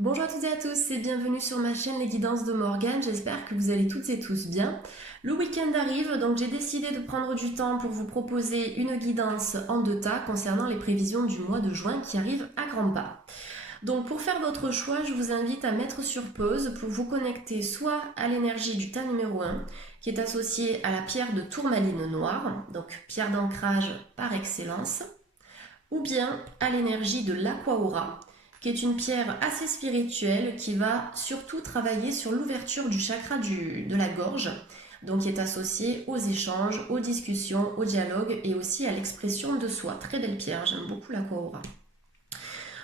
Bonjour à toutes et à tous et bienvenue sur ma chaîne Les Guidances de Morgane, j'espère que vous allez toutes et tous bien. Le week-end arrive, donc j'ai décidé de prendre du temps pour vous proposer une guidance en deux tas concernant les prévisions du mois de juin qui arrivent à grands pas. Donc pour faire votre choix, je vous invite à mettre sur pause pour vous connecter soit à l'énergie du tas numéro 1 qui est associée à la pierre de tourmaline noire, donc pierre d'ancrage par excellence, ou bien à l'énergie de l'Aqua-Aura, qui est une pierre assez spirituelle qui va surtout travailler sur l'ouverture du chakra de la gorge, donc qui est associée aux échanges, aux discussions, au dialogue et aussi à l'expression de soi. Très belle pierre, j'aime beaucoup l'Aqua-Aura.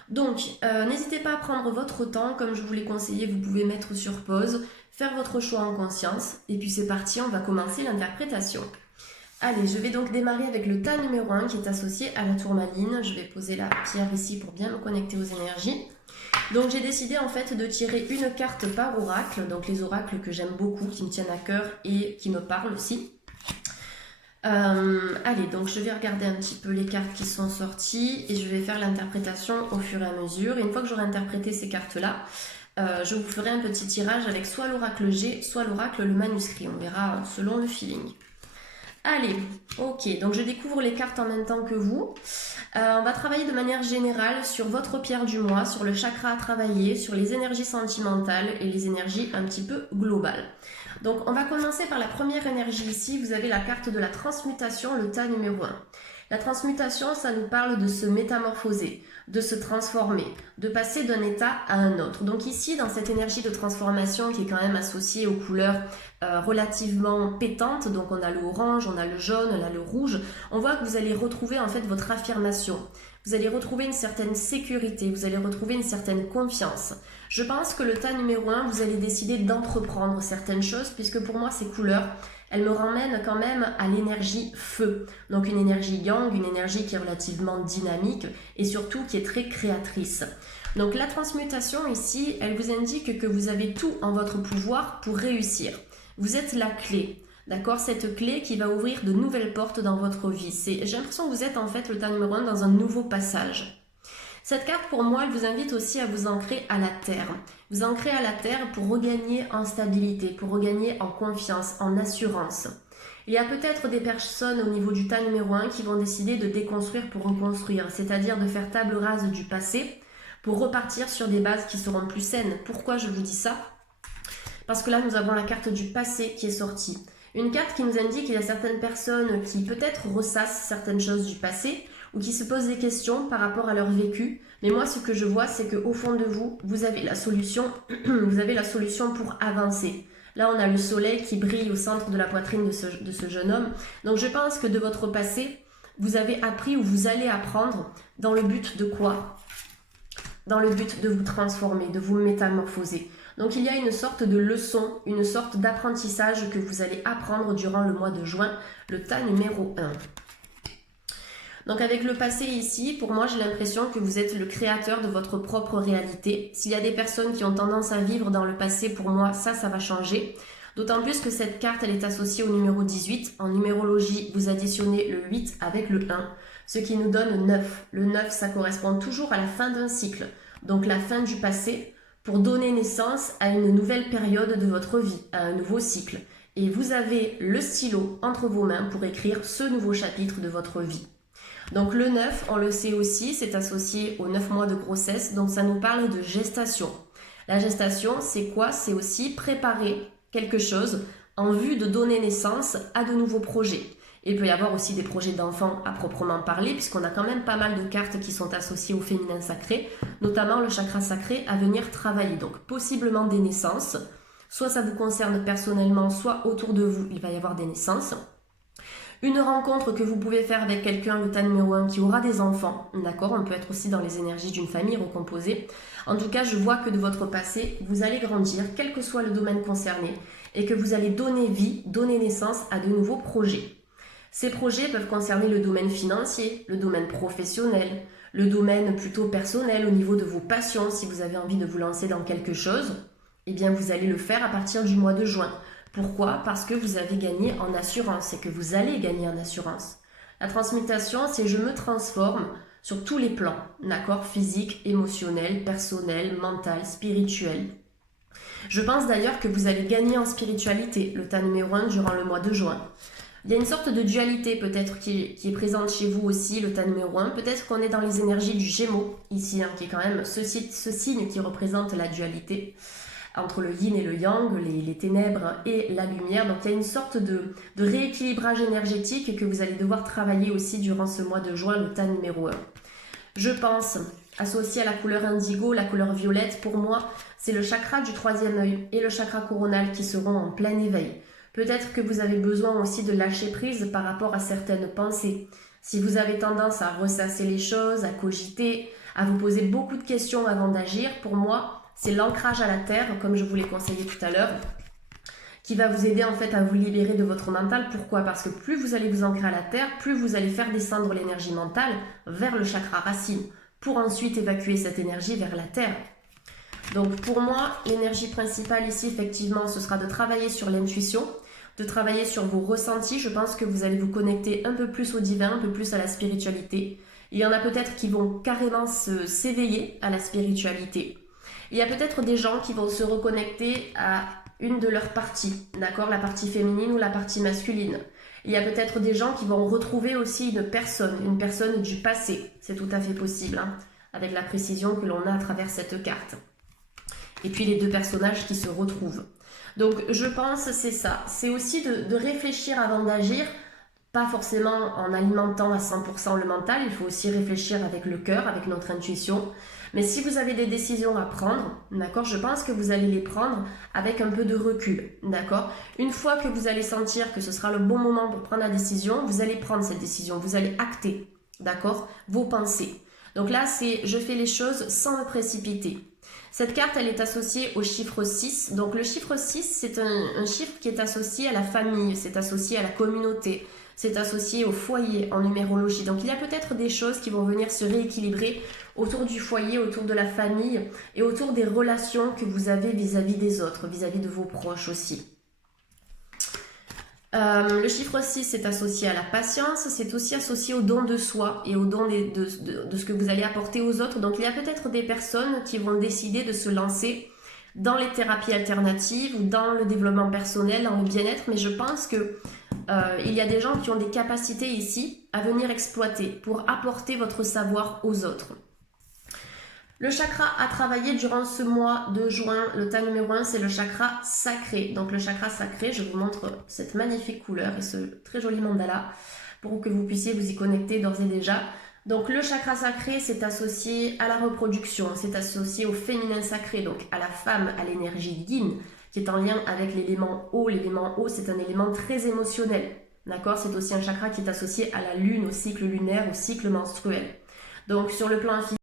Donc, n'hésitez pas à prendre votre temps, comme je vous l'ai conseillé, vous pouvez mettre sur pause, faire votre choix en conscience, et puis c'est parti, on va commencer l'interprétation. Allez, je vais donc démarrer avec le tas numéro 1 qui est associé à la tourmaline. Je vais poser la pierre ici pour bien me connecter aux énergies. Donc j'ai décidé en fait de tirer une carte par oracle, donc les oracles que j'aime beaucoup, qui me tiennent à cœur et qui me parlent aussi. Allez, donc je vais regarder un petit peu les cartes qui sont sorties et je vais faire l'interprétation au fur et à mesure. Et une fois que j'aurai interprété ces cartes-là, je vous ferai un petit tirage avec soit l'oracle G, soit l'oracle le manuscrit. On verra selon le feeling. Allez, ok, donc je découvre les cartes en même temps que vous. On va travailler de manière générale sur votre pierre du mois, sur le chakra à travailler, sur les énergies sentimentales et les énergies un petit peu globales. Donc on va commencer par la première énergie ici, vous avez la carte de la transmutation, le tas numéro 1. La transmutation, ça nous parle de se métamorphoser, de se transformer, de passer d'un état à un autre. Donc ici, dans cette énergie de transformation qui est quand même associée aux couleurs relativement pétantes, donc on a le orange, on a le jaune, on a le rouge, on voit que vous allez retrouver en fait votre affirmation. Vous allez retrouver une certaine sécurité, vous allez retrouver une certaine confiance. Je pense que le tas numéro 1, vous allez décider d'entreprendre certaines choses, puisque pour moi, ces couleurs, elles me ramènent quand même à l'énergie feu. Donc une énergie yang, une énergie qui est relativement dynamique et surtout qui est très créatrice. Donc la transmutation ici, elle vous indique que vous avez tout en votre pouvoir pour réussir. Vous êtes la clé. D'accord, cette clé qui va ouvrir de nouvelles portes dans votre vie. J'ai l'impression que vous êtes en fait le tas numéro 1 dans un nouveau passage. Cette carte pour moi, elle vous invite aussi à vous ancrer à la terre. Vous ancrer à la terre pour regagner en stabilité, pour regagner en confiance, en assurance. Il y a peut-être des personnes au niveau du tas numéro 1 qui vont décider de déconstruire pour reconstruire, c'est-à-dire de faire table rase du passé pour repartir sur des bases qui seront plus saines. Pourquoi je vous dis ça? Parce que là, nous avons la carte du passé qui est sortie. Une carte qui nous indique qu'il y a certaines personnes qui peut-être ressassent certaines choses du passé ou qui se posent des questions par rapport à leur vécu. Mais moi, ce que je vois, c'est qu'au fond de vous, vous avez la solution, vous avez la solution pour avancer. Là, on a le soleil qui brille au centre de la poitrine de ce jeune homme. Donc, je pense que de votre passé, vous avez appris ou vous allez apprendre dans le but de quoi? Dans le but de vous transformer, de vous métamorphoser. Donc il y a une sorte de leçon, une sorte d'apprentissage que vous allez apprendre durant le mois de juin, le tas numéro 1. Donc avec le passé ici, pour moi j'ai l'impression que vous êtes le créateur de votre propre réalité. S'il y a des personnes qui ont tendance à vivre dans le passé, pour moi ça va changer. D'autant plus que cette carte elle est associée au numéro 18. En numérologie, vous additionnez le 8 avec le 1, ce qui nous donne 9. Le 9 ça correspond toujours à la fin d'un cycle, donc la fin du passé, pour donner naissance à une nouvelle période de votre vie, à un nouveau cycle. Et vous avez le stylo entre vos mains pour écrire ce nouveau chapitre de votre vie. Donc le 9, on le sait aussi, c'est associé aux 9 mois de grossesse, donc ça nous parle de gestation. La gestation, c'est quoi? C'est aussi préparer quelque chose en vue de donner naissance à de nouveaux projets. Et il peut y avoir aussi des projets d'enfants à proprement parler, puisqu'on a quand même pas mal de cartes qui sont associées au féminin sacré, notamment le chakra sacré à venir travailler. Donc possiblement des naissances, soit ça vous concerne personnellement, soit autour de vous, il va y avoir des naissances. Une rencontre que vous pouvez faire avec quelqu'un, le tas numéro 1, qui aura des enfants, d'accord? On peut être aussi dans les énergies d'une famille recomposée. En tout cas, je vois que de votre passé, vous allez grandir, quel que soit le domaine concerné, et que vous allez donner vie, donner naissance à de nouveaux projets. Ces projets peuvent concerner le domaine financier, le domaine professionnel, le domaine plutôt personnel au niveau de vos passions. Si vous avez envie de vous lancer dans quelque chose, eh bien vous allez le faire à partir du mois de juin. Pourquoi? Parce que vous avez gagné en assurance et que vous allez gagner en assurance. La transmutation, c'est je me transforme sur tous les plans, d'accord? Physique, émotionnel, personnel, mental, spirituel. Je pense d'ailleurs que vous allez gagner en spiritualité, le tas numéro 1 durant le mois de juin. Il y a une sorte de dualité peut-être qui est présente chez vous aussi, le tas numéro 1. Peut-être qu'on est dans les énergies du Gémeaux, ici, qui est quand même ce signe qui représente la dualité entre le yin et le yang, les ténèbres et la lumière. Donc il y a une sorte de rééquilibrage énergétique que vous allez devoir travailler aussi durant ce mois de juin, le tas numéro 1. Je pense, associé à la couleur indigo, la couleur violette, pour moi, c'est le chakra du troisième œil et le chakra coronal qui seront en plein éveil. Peut-être que vous avez besoin aussi de lâcher prise par rapport à certaines pensées. Si vous avez tendance à ressasser les choses, à cogiter, à vous poser beaucoup de questions avant d'agir, pour moi, c'est l'ancrage à la terre, comme je vous l'ai conseillé tout à l'heure, qui va vous aider en fait à vous libérer de votre mental. Pourquoi? Parce que plus vous allez vous ancrer à la terre, plus vous allez faire descendre l'énergie mentale vers le chakra racine, pour ensuite évacuer cette énergie vers la terre. Donc pour moi, l'énergie principale ici, effectivement, ce sera de travailler sur l'intuition, de travailler sur vos ressentis. Je pense que vous allez vous connecter un peu plus au divin, un peu plus à la spiritualité. Il y en a peut-être qui vont carrément s'éveiller à la spiritualité. Il y a peut-être des gens qui vont se reconnecter à une de leurs parties, d'accord, la partie féminine ou la partie masculine. Il y a peut-être des gens qui vont retrouver aussi une personne du passé. C'est tout à fait possible, avec la précision que l'on a à travers cette carte. Et puis les deux personnages qui se retrouvent. Donc je pense c'est ça, c'est aussi de réfléchir avant d'agir, pas forcément en alimentant à 100% le mental, il faut aussi réfléchir avec le cœur, avec notre intuition. Mais si vous avez des décisions à prendre, d'accord, je pense que vous allez les prendre avec un peu de recul, d'accord. Une fois que vous allez sentir que ce sera le bon moment pour prendre la décision, vous allez prendre cette décision, vous allez acter, d'accord, vos pensées. Donc là, c'est je fais les choses sans me précipiter. Cette carte, elle est associée au chiffre 6. Donc le chiffre 6, c'est un chiffre qui est associé à la famille, c'est associé à la communauté, c'est associé au foyer en numérologie. Donc il y a peut-être des choses qui vont venir se rééquilibrer autour du foyer, autour de la famille et autour des relations que vous avez vis-à-vis des autres, vis-à-vis de vos proches aussi. Le chiffre 6 est associé à la patience, c'est aussi associé au don de soi et au don de ce que vous allez apporter aux autres. Donc il y a peut-être des personnes qui vont décider de se lancer dans les thérapies alternatives ou dans le développement personnel, dans le bien-être, mais je pense que il y a des gens qui ont des capacités ici à venir exploiter pour apporter votre savoir aux autres. Le chakra à travailler durant ce mois de juin, le tas numéro 1, c'est le chakra sacré. Donc le chakra sacré, je vous montre cette magnifique couleur et ce très joli mandala pour que vous puissiez vous y connecter d'ores et déjà. Donc le chakra sacré, c'est associé à la reproduction, c'est associé au féminin sacré, donc à la femme, à l'énergie yin, qui est en lien avec l'élément eau. L'élément eau, c'est un élément très émotionnel, d'accord? C'est aussi un chakra qui est associé à la lune, au cycle lunaire, au cycle menstruel. Donc sur le plan physique,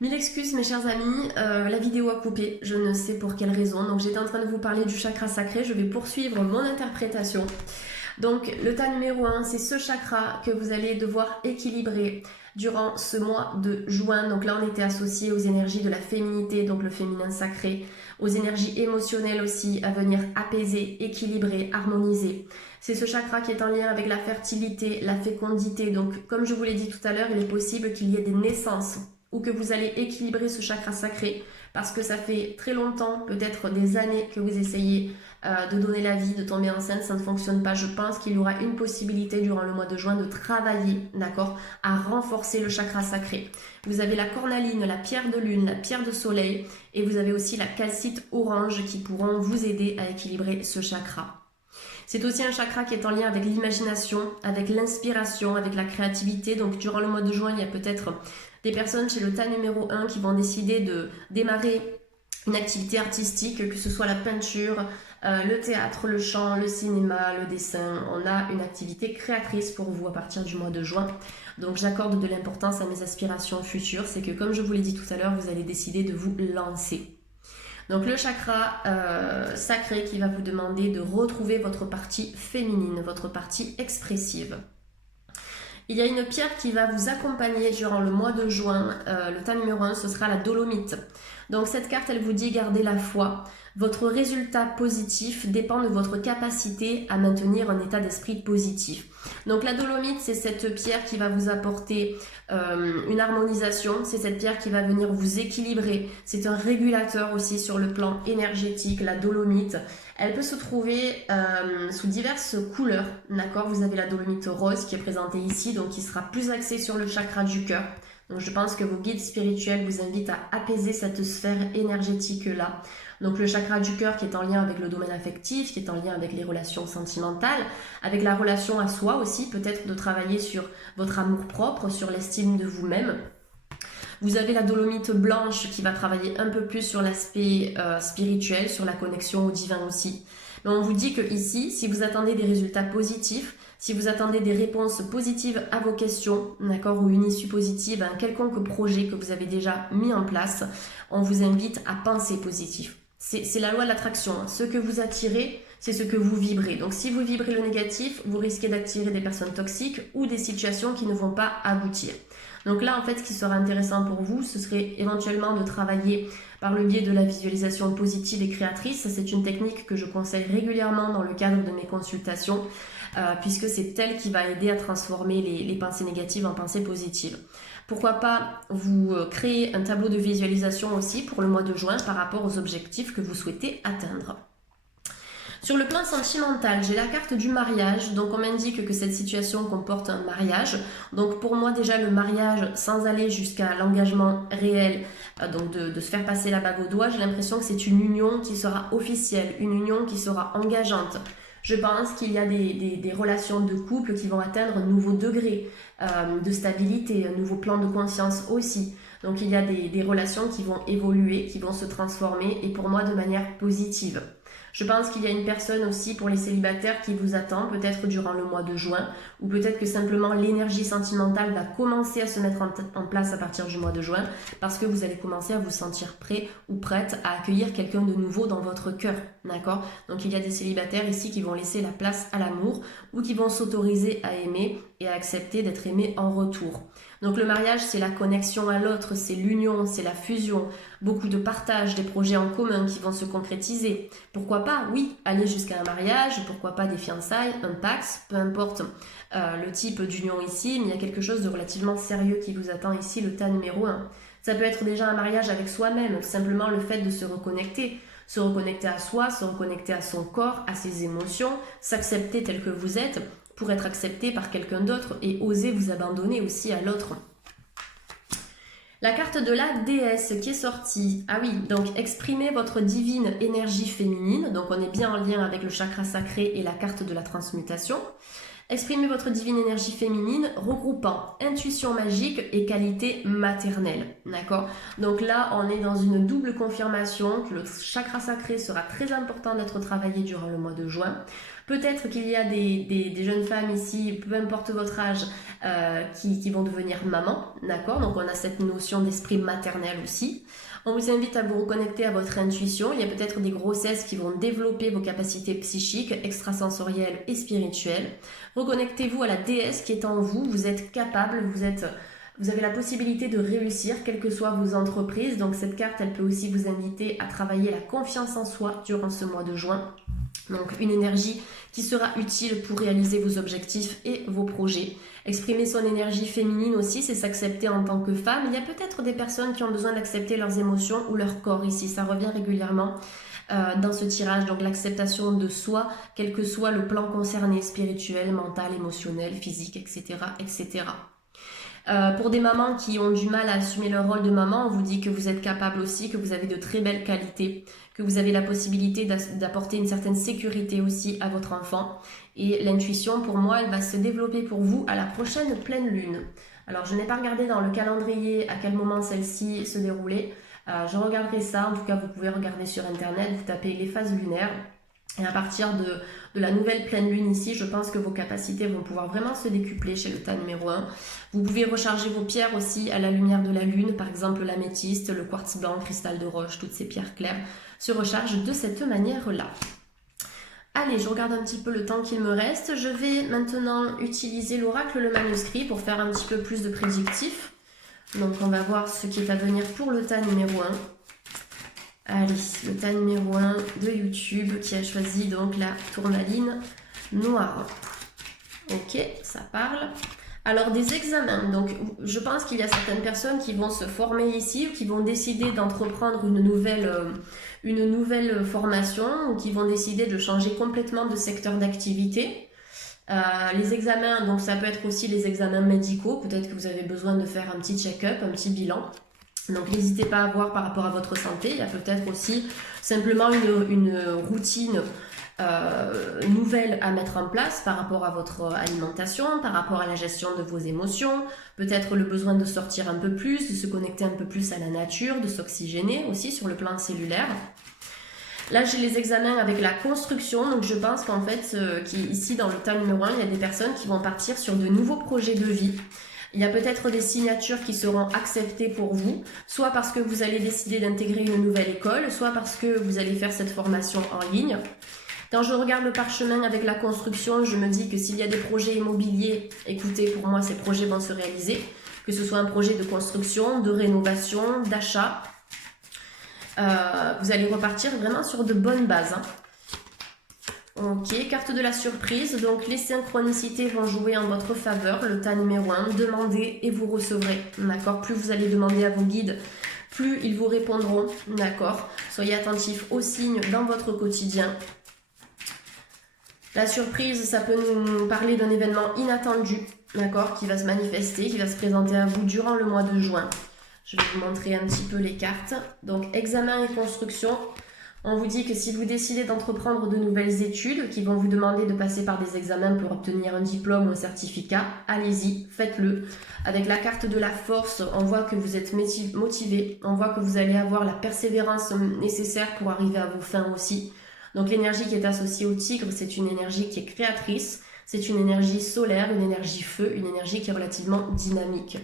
mille excuses mes chers amis, la vidéo a coupé, je ne sais pour quelle raison. Donc j'étais en train de vous parler du chakra sacré, je vais poursuivre mon interprétation. Donc le tas numéro 1, c'est ce chakra que vous allez devoir équilibrer durant ce mois de juin. Donc là on était associé aux énergies de la féminité, donc le féminin sacré, aux énergies émotionnelles aussi, à venir apaiser, équilibrer, harmoniser. C'est ce chakra qui est en lien avec la fertilité, la fécondité. Donc comme je vous l'ai dit tout à l'heure, il est possible qu'il y ait des naissances ou que vous allez équilibrer ce chakra sacré parce que ça fait très longtemps, peut-être des années que vous essayez de donner la vie, de tomber enceinte, ça ne fonctionne pas. Je pense qu'il y aura une possibilité durant le mois de juin de travailler, d'accord, à renforcer le chakra sacré. Vous avez la cornaline, la pierre de lune, la pierre de soleil et vous avez aussi la calcite orange qui pourront vous aider à équilibrer ce chakra. C'est aussi un chakra qui est en lien avec l'imagination, avec l'inspiration, avec la créativité. Donc durant le mois de juin, il y a peut-être des personnes chez le tas numéro 1 qui vont décider de démarrer une activité artistique, que ce soit la peinture, le théâtre, le chant, le cinéma, le dessin. On a une activité créatrice pour vous à partir du mois de juin. Donc j'accorde de l'importance à mes aspirations futures. C'est que comme je vous l'ai dit tout à l'heure, vous allez décider de vous lancer. Donc le chakra sacré qui va vous demander de retrouver votre partie féminine, votre partie expressive. Il y a une pierre qui va vous accompagner durant le mois de juin, le tas numéro 1, ce sera la dolomite. Donc cette carte, elle vous dit gardez la foi. Votre résultat positif dépend de votre capacité à maintenir un état d'esprit positif. Donc la dolomite, c'est cette pierre qui va vous apporter une harmonisation, c'est cette pierre qui va venir vous équilibrer. C'est un régulateur aussi sur le plan énergétique, la dolomite. Elle peut se trouver sous diverses couleurs, d'accord? Vous avez la dolomite rose qui est présentée ici, donc qui sera plus axée sur le chakra du cœur. Donc je pense que vos guides spirituels vous invitent à apaiser cette sphère énergétique-là. Donc le chakra du cœur qui est en lien avec le domaine affectif, qui est en lien avec les relations sentimentales, avec la relation à soi aussi, peut-être de travailler sur votre amour-propre, sur l'estime de vous-même. Vous avez la dolomite blanche qui va travailler un peu plus sur l'aspect spirituel, sur la connexion au divin aussi. Mais on vous dit que ici, si vous attendez des résultats positifs, si vous attendez des réponses positives à vos questions, d'accord, ou une issue positive à un quelconque projet que vous avez déjà mis en place, on vous invite à penser positif. C'est la loi de l'attraction. Ce que vous attirez, c'est ce que vous vibrez. Donc si vous vibrez le négatif, vous risquez d'attirer des personnes toxiques ou des situations qui ne vont pas aboutir. Donc là, en fait, ce qui sera intéressant pour vous, ce serait éventuellement de travailler par le biais de la visualisation positive et créatrice. C'est une technique que je conseille régulièrement dans le cadre de mes consultations, puisque c'est elle qui va aider à transformer les pensées négatives en pensées positives. Pourquoi pas vous créer un tableau de visualisation aussi pour le mois de juin par rapport aux objectifs que vous souhaitez atteindre. Sur le plan sentimental, j'ai la carte du mariage, donc on m'indique que cette situation comporte un mariage. Donc pour moi déjà le mariage, sans aller jusqu'à l'engagement réel, donc de se faire passer la bague au doigt, j'ai l'impression que c'est une union qui sera officielle, une union qui sera engageante. Je pense qu'il y a des relations de couple qui vont atteindre un nouveau degré de stabilité, un nouveau plan de conscience aussi. Donc il y a des relations qui vont évoluer, qui vont se transformer et pour moi de manière positive. Je pense qu'il y a une personne aussi pour les célibataires qui vous attend, peut-être durant le mois de juin, ou peut-être que simplement l'énergie sentimentale va commencer à se mettre en place à partir du mois de juin, parce que vous allez commencer à vous sentir prêt ou prête à accueillir quelqu'un de nouveau dans votre cœur, d'accord? Donc il y a des célibataires ici qui vont laisser la place à l'amour, ou qui vont s'autoriser à aimer et à accepter d'être aimés en retour. Donc le mariage, c'est la connexion à l'autre, c'est l'union, c'est la fusion, beaucoup de partage, des projets en commun qui vont se concrétiser. Pourquoi pas, oui, aller jusqu'à un mariage, pourquoi pas des fiançailles, un pax, peu importe le type d'union ici, mais il y a quelque chose de relativement sérieux qui vous attend ici, le tas numéro 1. Ça peut être déjà un mariage avec soi-même, simplement le fait de se reconnecter à soi, se reconnecter à son corps, à ses émotions, s'accepter tel que vous êtes, pour être accepté par quelqu'un d'autre et oser vous abandonner aussi à l'autre. La carte de la déesse qui est sortie. Ah oui, donc exprimez votre divine énergie féminine. Donc on est bien en lien avec le chakra sacré et la carte de la transmutation. Exprimez votre divine énergie féminine regroupant intuition magique et qualité maternelle. D'accord? Donc là, on est dans une double confirmation que le chakra sacré sera très important d'être travaillé durant le mois de juin. Peut-être qu'il y a des jeunes femmes ici, peu importe votre âge, qui vont devenir maman. D'accord? Donc on a cette notion d'esprit maternel aussi. On vous invite à vous reconnecter à votre intuition. Il y a peut-être des grossesses qui vont développer vos capacités psychiques, extrasensorielles et spirituelles. Reconnectez-vous à la déesse qui est en vous. Vous êtes capable, vous avez la possibilité de réussir, quelles que soient vos entreprises. Donc cette carte, elle peut aussi vous inviter à travailler la confiance en soi durant ce mois de juin. Donc une énergie qui sera utile pour réaliser vos objectifs et vos projets. Exprimer son énergie féminine aussi, c'est s'accepter en tant que femme. Il y a peut-être des personnes qui ont besoin d'accepter leurs émotions ou leur corps ici. Ça revient régulièrement dans ce tirage. Donc l'acceptation de soi, quel que soit le plan concerné, spirituel, mental, émotionnel, physique, etc. etc. Pour des mamans qui ont du mal à assumer leur rôle de maman, on vous dit que vous êtes capable aussi, que vous avez de très belles qualités, que vous avez la possibilité d'apporter une certaine sécurité aussi à votre enfant. Et l'intuition, pour moi, elle va se développer pour vous à la prochaine pleine lune. Alors, je n'ai pas regardé dans le calendrier à quel moment celle-ci se déroulait. Je regarderai ça. En tout cas, vous pouvez regarder sur Internet, vous tapez les phases lunaires. Et à partir de la nouvelle pleine lune ici, je pense que vos capacités vont pouvoir vraiment se décupler chez le tas numéro 1. Vous pouvez recharger vos pierres aussi à la lumière de la lune, par exemple l'améthyste, le quartz blanc, le cristal de roche, toutes ces pierres claires se rechargent de cette manière-là. Allez, je regarde un petit peu le temps qu'il me reste. Je vais maintenant utiliser l'oracle, le manuscrit, pour faire un petit peu plus de prédictif. Donc on va voir ce qui est à venir pour le tas numéro 1. Allez, le tas numéro 1 de YouTube qui a choisi donc la tourmaline noire. Ok, ça parle. Alors des examens, donc je pense qu'il y a certaines personnes qui vont se former ici ou qui vont décider d'entreprendre une nouvelle formation ou qui vont décider de changer complètement de secteur d'activité. Les examens, donc ça peut être aussi les examens médicaux, peut-être que vous avez besoin de faire un petit check-up, un petit bilan. Donc n'hésitez pas à voir par rapport à votre santé. Il y a peut-être aussi simplement une routine nouvelle à mettre en place par rapport à votre alimentation, par rapport à la gestion de vos émotions, peut-être le besoin de sortir un peu plus, de se connecter un peu plus à la nature, de s'oxygéner aussi sur le plan cellulaire. Là, j'ai les examens avec la construction, donc je pense qu'en fait, ici dans le tas numéro 1, il y a des personnes qui vont partir sur de nouveaux projets de vie. Il y a peut-être des signatures qui seront acceptées pour vous, soit parce que vous allez décider d'intégrer une nouvelle école, soit parce que vous allez faire cette formation en ligne. Quand je regarde le parchemin avec la construction, je me dis que s'il y a des projets immobiliers, écoutez, pour moi, ces projets vont se réaliser, que ce soit un projet de construction, de rénovation, d'achat. Vous allez repartir vraiment sur de bonnes bases. Ok, carte de la surprise. Donc, les synchronicités vont jouer en votre faveur. Le tas numéro 1, demandez et vous recevrez. D'accord? Plus vous allez demander à vos guides, plus ils vous répondront. D'accord? Soyez attentifs aux signes dans votre quotidien. La surprise, ça peut nous parler d'un événement inattendu, d'accord, qui va se manifester, qui va se présenter à vous durant le mois de juin. Je vais vous montrer un petit peu les cartes. Donc, examen et construction. On vous dit que si vous décidez d'entreprendre de nouvelles études, qui vont vous demander de passer par des examens pour obtenir un diplôme ou un certificat, allez-y, faites-le. Avec la carte de la force, on voit que vous êtes motivé, on voit que vous allez avoir la persévérance nécessaire pour arriver à vos fins aussi. Donc l'énergie qui est associée au tigre, c'est une énergie qui est créatrice, c'est une énergie solaire, une énergie feu, une énergie qui est relativement dynamique.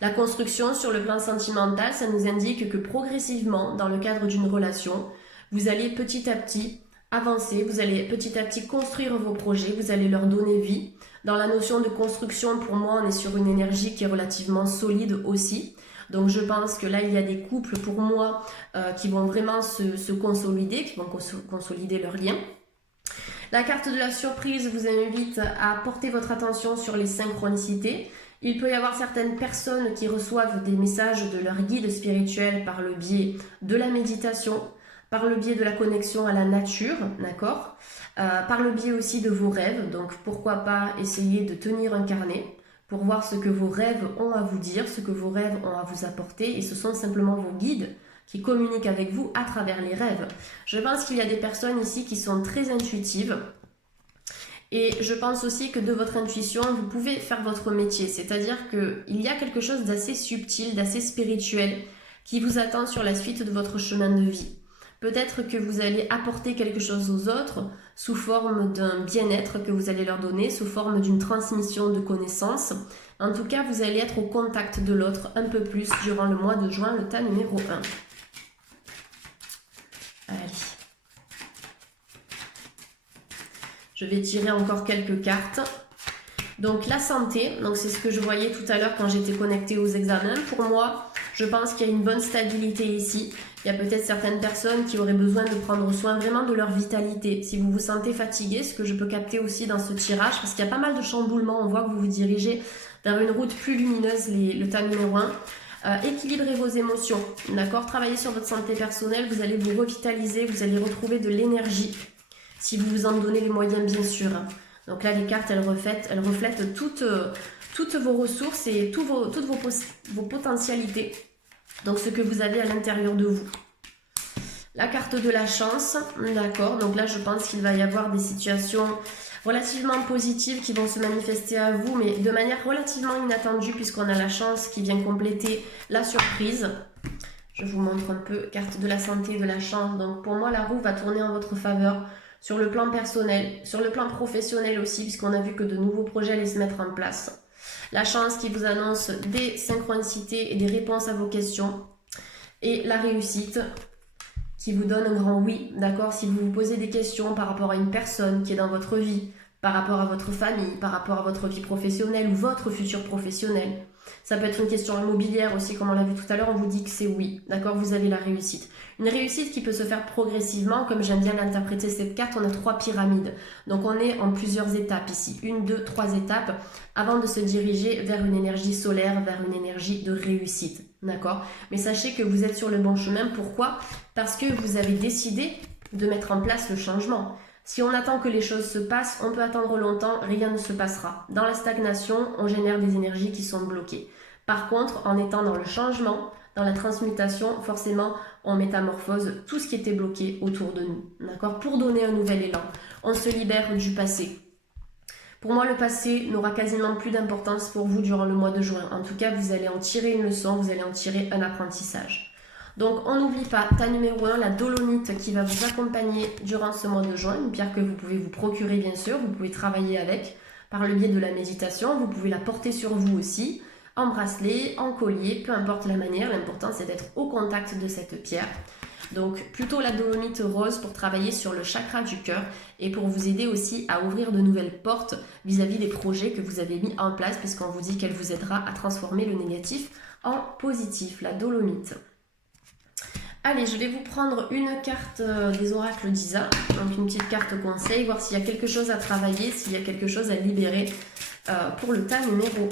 La construction sur le plan sentimental, ça nous indique que progressivement, dans le cadre d'une relation, vous allez petit à petit avancer, vous allez petit à petit construire vos projets, vous allez leur donner vie. Dans la notion de construction, pour moi, on est sur une énergie qui est relativement solide aussi. Donc je pense que là, il y a des couples pour moi qui vont vraiment se consolider, qui vont consolider leur lien. La carte de la surprise vous invite à porter votre attention sur les synchronicités. Il peut y avoir certaines personnes qui reçoivent des messages de leur guide spirituel par le biais de la méditation, par le biais de la connexion à la nature, d'accord, par le biais aussi de vos rêves. Donc pourquoi pas essayer de tenir un carnet pour voir ce que vos rêves ont à vous dire, ce que vos rêves ont à vous apporter. Et ce sont simplement vos guides qui communiquent avec vous à travers les rêves. Je pense qu'il y a des personnes ici qui sont très intuitives. Et je pense aussi que de votre intuition, vous pouvez faire votre métier. C'est-à-dire qu'il y a quelque chose d'assez subtil, d'assez spirituel qui vous attend sur la suite de votre chemin de vie. Peut-être que vous allez apporter quelque chose aux autres sous forme d'un bien-être que vous allez leur donner, sous forme d'une transmission de connaissances. En tout cas, vous allez être au contact de l'autre un peu plus durant le mois de juin, le tas numéro 1. Allez. Je vais tirer encore quelques cartes. Donc la santé, donc c'est ce que je voyais tout à l'heure quand j'étais connectée aux examens. Pour moi, je pense qu'il y a une bonne stabilité ici. Il y a peut-être certaines personnes qui auraient besoin de prendre soin vraiment de leur vitalité. Si vous vous sentez fatigué, ce que je peux capter aussi dans ce tirage, parce qu'il y a pas mal de chamboulements, on voit que vous vous dirigez vers une route plus lumineuse, le tas numéro 1. Équilibrez vos émotions, d'accord? Travaillez sur votre santé personnelle, vous allez vous revitaliser, vous allez retrouver de l'énergie, si vous vous en donnez les moyens, bien sûr. Donc là, les cartes, elles reflètent toutes vos ressources et toutes vos potentialités. Donc ce que vous avez à l'intérieur de vous. La carte de la chance, d'accord. Donc là, je pense qu'il va y avoir des situations relativement positives qui vont se manifester à vous, mais de manière relativement inattendue, puisqu'on a la chance qui vient compléter la surprise. Je vous montre un peu, carte de la santé et de la chance. Donc pour moi, la roue va tourner en votre faveur sur le plan personnel, sur le plan professionnel aussi, puisqu'on a vu que de nouveaux projets allaient se mettre en place. La chance qui vous annonce des synchronicités et des réponses à vos questions. Et la réussite qui vous donne un grand oui, d'accord? Si vous vous posez des questions par rapport à une personne qui est dans votre vie, par rapport à votre famille, par rapport à votre vie professionnelle ou votre futur professionnel. Ça peut être une question immobilière aussi, comme on l'a vu tout à l'heure, on vous dit que c'est oui, d'accord, vous avez la réussite. Une réussite qui peut se faire progressivement, comme j'aime bien l'interpréter cette carte, on a 3 pyramides. Donc on est en plusieurs étapes ici, 1, 2, 3 étapes, avant de se diriger vers une énergie solaire, vers une énergie de réussite, d'accord. Mais sachez que vous êtes sur le bon chemin, pourquoi? Parce que vous avez décidé de mettre en place le changement. Si on attend que les choses se passent, on peut attendre longtemps, rien ne se passera. Dans la stagnation, on génère des énergies qui sont bloquées. Par contre, en étant dans le changement, dans la transmutation, forcément, on métamorphose tout ce qui était bloqué autour de nous, d'accord? Pour donner un nouvel élan. On se libère du passé. Pour moi, le passé n'aura quasiment plus d'importance pour vous durant le mois de juin. En tout cas, vous allez en tirer une leçon, vous allez en tirer un apprentissage. Donc on n'oublie pas, tas numéro 1, la dolomite qui va vous accompagner durant ce mois de juin, une pierre que vous pouvez vous procurer bien sûr, vous pouvez travailler avec par le biais de la méditation, vous pouvez la porter sur vous aussi, en bracelet, en collier, peu importe la manière, l'important c'est d'être au contact de cette pierre. Donc plutôt la dolomite rose pour travailler sur le chakra du cœur et pour vous aider aussi à ouvrir de nouvelles portes vis-à-vis des projets que vous avez mis en place, puisqu'on vous dit qu'elle vous aidera à transformer le négatif en positif, la dolomite. Allez, je vais vous prendre une carte des oracles d'Isa, donc une petite carte conseil, voir s'il y a quelque chose à travailler, s'il y a quelque chose à libérer pour le tas numéro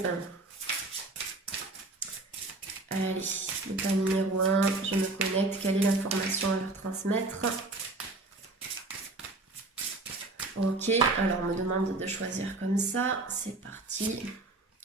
1. Allez, le tas numéro 1, je me connecte, quelle est l'information à leur transmettre? Ok, alors on me demande de choisir comme ça, c'est parti.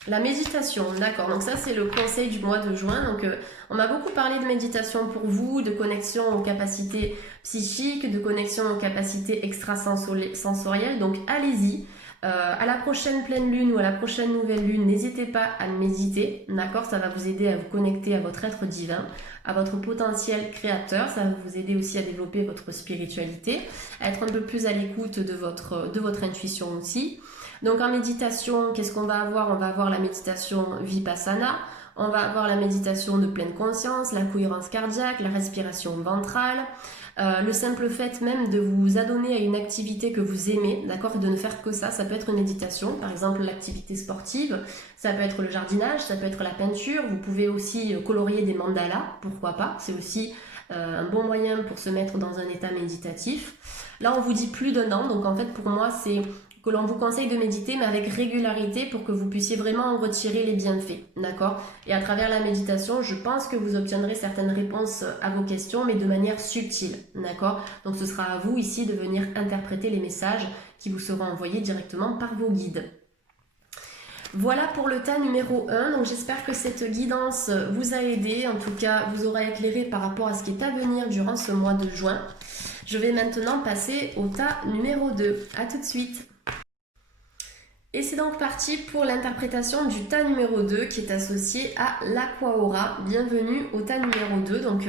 La méditation, d'accord, donc ça c'est le conseil du mois de juin, donc on m'a beaucoup parlé de méditation pour vous, de connexion aux capacités psychiques, de connexion aux capacités extrasensorielles, donc allez-y. À la prochaine pleine lune ou à la prochaine nouvelle lune, n'hésitez pas à méditer, d'accord, ça va vous aider à vous connecter à votre être divin, à votre potentiel créateur, ça va vous aider aussi à développer votre spiritualité, à être un peu plus à l'écoute de votre intuition aussi. Donc en méditation, qu'est-ce qu'on va avoir? On va avoir la méditation Vipassana, on va avoir la méditation de pleine conscience, la cohérence cardiaque, la respiration ventrale, le simple fait même de vous adonner à une activité que vous aimez, d'accord, et de ne faire que ça, ça peut être une méditation, par exemple l'activité sportive, ça peut être le jardinage, ça peut être la peinture, vous pouvez aussi colorier des mandalas, pourquoi pas, c'est aussi un bon moyen pour se mettre dans un état méditatif. Là on vous dit plus d'un an, donc en fait pour moi c'est que l'on vous conseille de méditer, mais avec régularité pour que vous puissiez vraiment en retirer les bienfaits, d'accord? Et à travers la méditation, je pense que vous obtiendrez certaines réponses à vos questions, mais de manière subtile, d'accord? Donc ce sera à vous ici de venir interpréter les messages qui vous seront envoyés directement par vos guides. Voilà pour le tas numéro 1, donc j'espère que cette guidance vous a aidé, en tout cas vous aura éclairé par rapport à ce qui est à venir durant ce mois de juin. Je vais maintenant passer au tas numéro 2, à tout de suite. Et c'est donc parti pour l'interprétation du tas numéro 2 qui est associé à l'Aqua-Aura. Bienvenue au tas numéro 2. Donc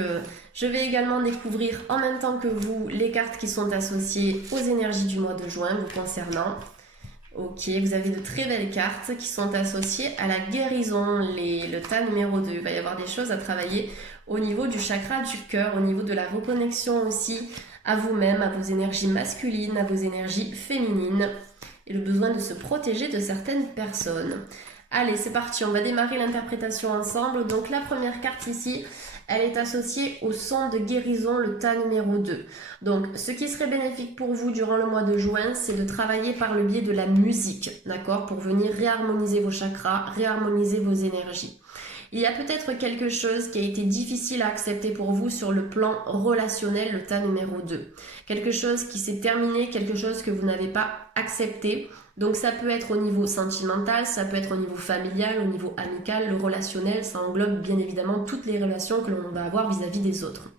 je vais également découvrir en même temps que vous les cartes qui sont associées aux énergies du mois de juin vous concernant. Ok, vous avez de très belles cartes qui sont associées à la guérison, le tas numéro 2. Il va y avoir des choses à travailler au niveau du chakra du cœur, au niveau de la reconnexion aussi à vous-même, à vos énergies masculines, à vos énergies féminines. Et le besoin de se protéger de certaines personnes. Allez, c'est parti, on va démarrer l'interprétation ensemble. Donc la première carte ici, elle est associée au son de guérison, le tas numéro 2. Donc ce qui serait bénéfique pour vous durant le mois de juin, c'est de travailler par le biais de la musique, d'accord, pour venir réharmoniser vos chakras, réharmoniser vos énergies. Il y a peut-être quelque chose qui a été difficile à accepter pour vous sur le plan relationnel, le tas numéro 2. Quelque chose qui s'est terminé, quelque chose que vous n'avez pas accepté. Donc ça peut être au niveau sentimental, ça peut être au niveau familial, au niveau amical, le relationnel, ça englobe bien évidemment toutes les relations que l'on va avoir vis-à-vis des autres.